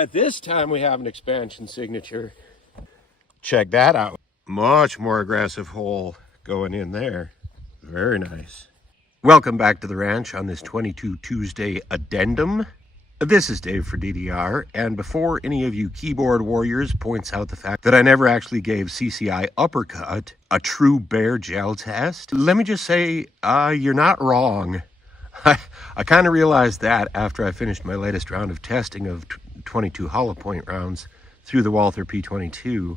right, this time we have an expansion signature. Check that out. Much more aggressive hole going in there. Very nice. Welcome back to the ranch on this 22 Tuesday Addendum. This is Dave for DDR, and before any of you keyboard warriors points out the fact that I never actually gave CCI Uppercut a true bare gel test, let me just say, you're not wrong. I kind of realized that after I finished my latest round of testing of 22 hollow point rounds through the Walther P22.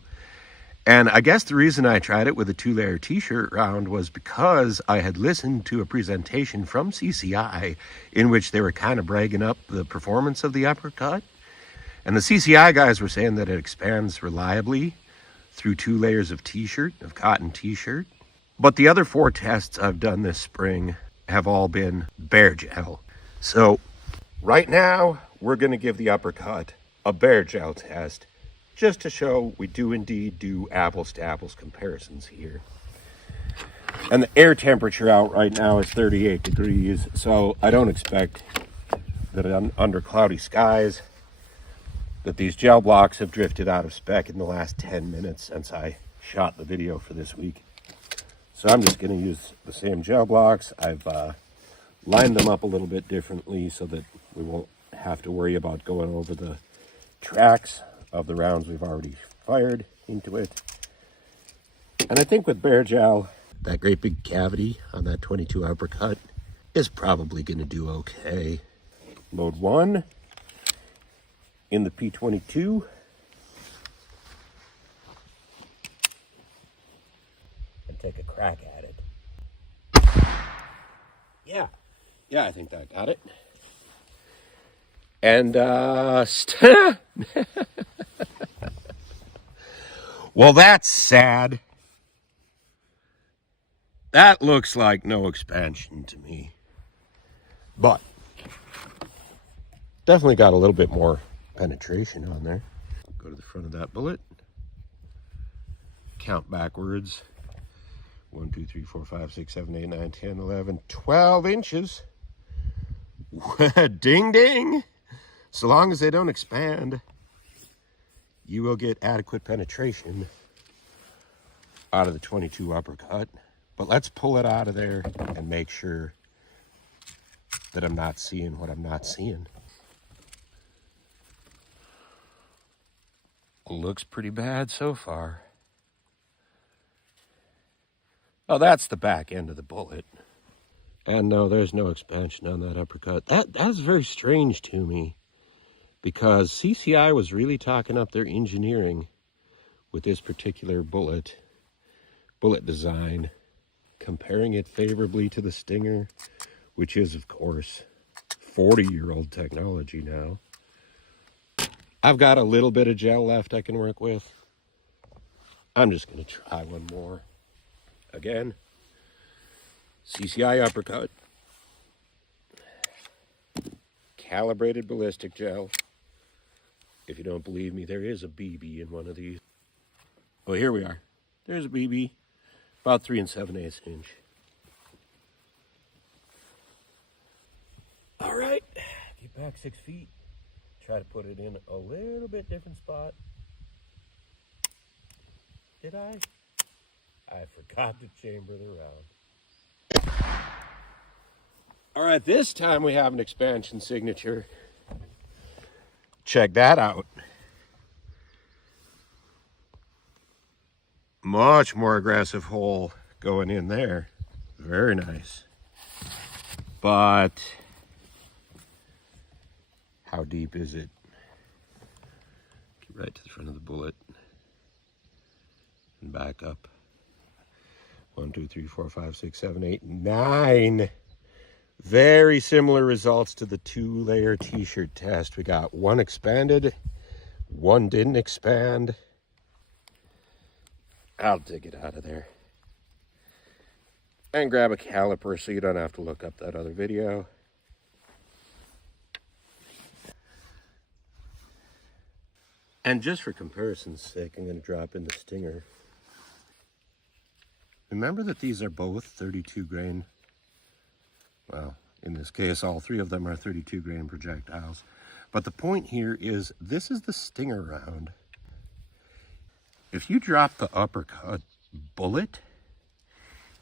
And I guess the reason I tried it with a 2-layer t-shirt round was because I had listened to a presentation from CCI in which they were kind of bragging up the performance of the uppercut. And the CCI guys were saying that it expands reliably through 2 layers of t-shirt, of cotton t-shirt. But the other 4 tests I've done this spring have all been bare gel. So right now we're going to give the uppercut a bare gel test, just to show we do indeed do apples to apples comparisons here. And the air temperature out right now is 38 degrees, so I don't expect that under cloudy skies that these gel blocks have drifted out of spec in the last 10 minutes since I shot the video for this week. So I'm just going to use the same gel blocks. I've lined them up a little bit differently so that we won't have to worry about going over the tracks of the rounds we've already fired into it. And I think with bare gel, that great big cavity on that 22 uppercut is probably going to do okay. Load 1 in the P22. And take a crack at it. Yeah, I think that got it. And well, that's sad. That looks like no expansion to me. But definitely got a little bit more penetration on there. Go to the front of that bullet. Count backwards. 1, 2, 3, 4, 5, 6, 7, 8, 9, 10, 11, 12 inches. Ding, ding. So long as they don't expand, you will get adequate penetration out of the 22 uppercut. But let's pull it out of there and make sure that I'm not seeing what I'm not seeing. Looks pretty bad so far. Oh, that's the back end of the bullet. And no, there's no expansion on that uppercut. That's very strange to me, because CCI was really talking up their engineering with this particular bullet design, comparing it favorably to the Stinger, which is, of course, 40-year-old technology now. I've got a little bit of gel left I can work with. I'm just going to try one more. Again, CCI Uppercut. Calibrated ballistic gel. If you don't believe me, there is a BB in one of these. Oh, here we are. There's a BB. About 3 7/8 inch. All right, get back 6 feet. Try to put it in a little bit different spot. Did I? I forgot to chamber the round. All right, this time we have an expansion signature. Check that out. Much more aggressive hole going in there. Very nice. But how deep is it? Get right to the front of the bullet and back up. 1, 2, 3, 4, 5, 6, 7, 8, 9. Very similar results to the 2-layer t-shirt test. We got 1 expanded, 1 didn't expand. I'll dig it out of there. And grab a caliper so you don't have to look up that other video. And just for comparison's sake, I'm going to drop in the Stinger. Remember that these are both 32 grain, well, In this case, all three of them are 32 grain projectiles. But the point here is, this is the Stinger round. If you drop the uppercut bullet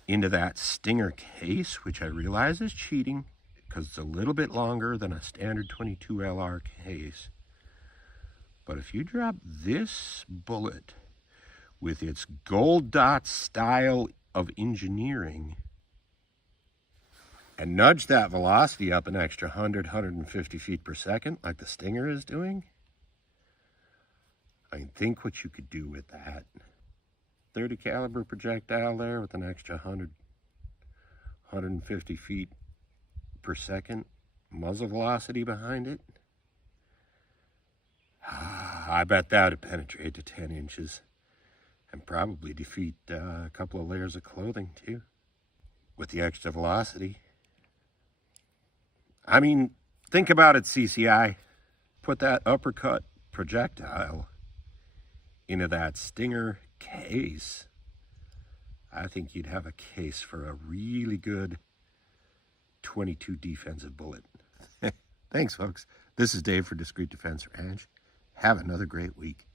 into that Stinger case, which I realize is cheating because it's a little bit longer than a standard 22 LR case, but if you drop this bullet with its gold dot style of engineering and nudge that velocity up an extra 100, 150 feet per second like the Stinger is doing, I mean, think what you could do with that. 30 caliber projectile there with an extra 100, 150 feet per second muzzle velocity behind it. I bet that would penetrate to 10 inches and probably defeat a couple of layers of clothing too with the extra velocity. I mean, think about it, CCI. Put that uppercut projectile into that Stinger case. I think you'd have a case for a really good 22 defensive bullet. Thanks, folks. This is Dave for Discreet Defense Ranch. Have another great week.